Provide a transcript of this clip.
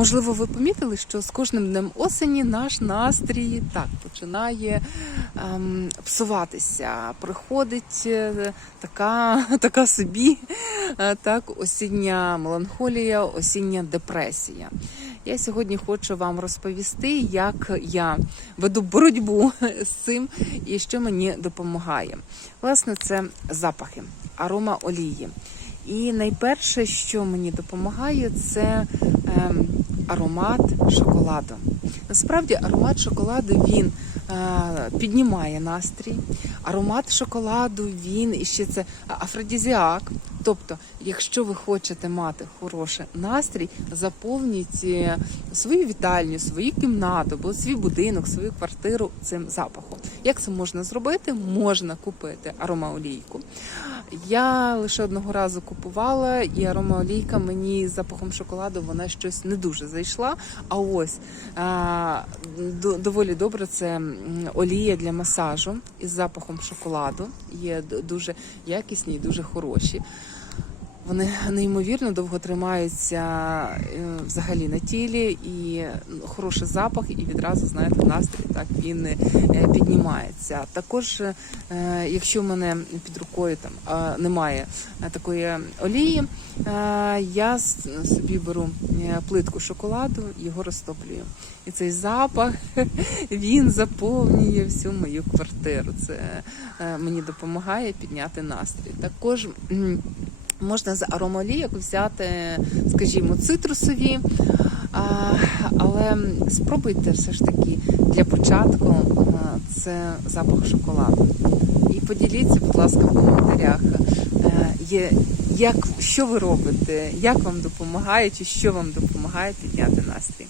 Можливо, ви помітили, що з кожним днем осені наш настрій так починає ем, псуватися. Приходить е, така, така собі е, так, осіння меланхолія, осіння депресія. Я сьогодні хочу вам розповісти, як я веду боротьбу з цим і що мені допомагає. Власне, це запахи, арома олії. І найперше, що мені допомагає, це ем, аромат шоколаду. Насправді, аромат шоколаду він е, піднімає настрій. Аромат шоколаду він і ще це афродізіак. Тобто, якщо ви хочете мати хороший настрій, заповніть е, свою вітальню, свою кімнату, або свій будинок, свою квартиру цим запахом. Як це можна зробити? Можна купити аромаолійку. Я лише одного разу купувала, і аромаолійка мені з запахом шоколаду вона щось не дуже зайшла. А ось а, доволі добре це олія для масажу із запахом шоколаду. Є дуже якісні і дуже хороші. Вони неймовірно довго тримаються е, взагалі на тілі, і ну, хороший запах, і відразу знаєте, настрій так він е, піднімається. Також, е, якщо в мене під рукою там немає такої олії, я собі беру плитку шоколаду, його розтоплюю. І цей запах він заповнює всю мою квартиру. Це мені допомагає підняти настрій. Також. Можна з аромолійок взяти, скажімо, цитрусові, але спробуйте все ж таки для початку це запах шоколаду. І поділіться, будь ласка, в коментарях, е, як, що ви робите, як вам допомагає, чи що вам допомагає підняти настрій.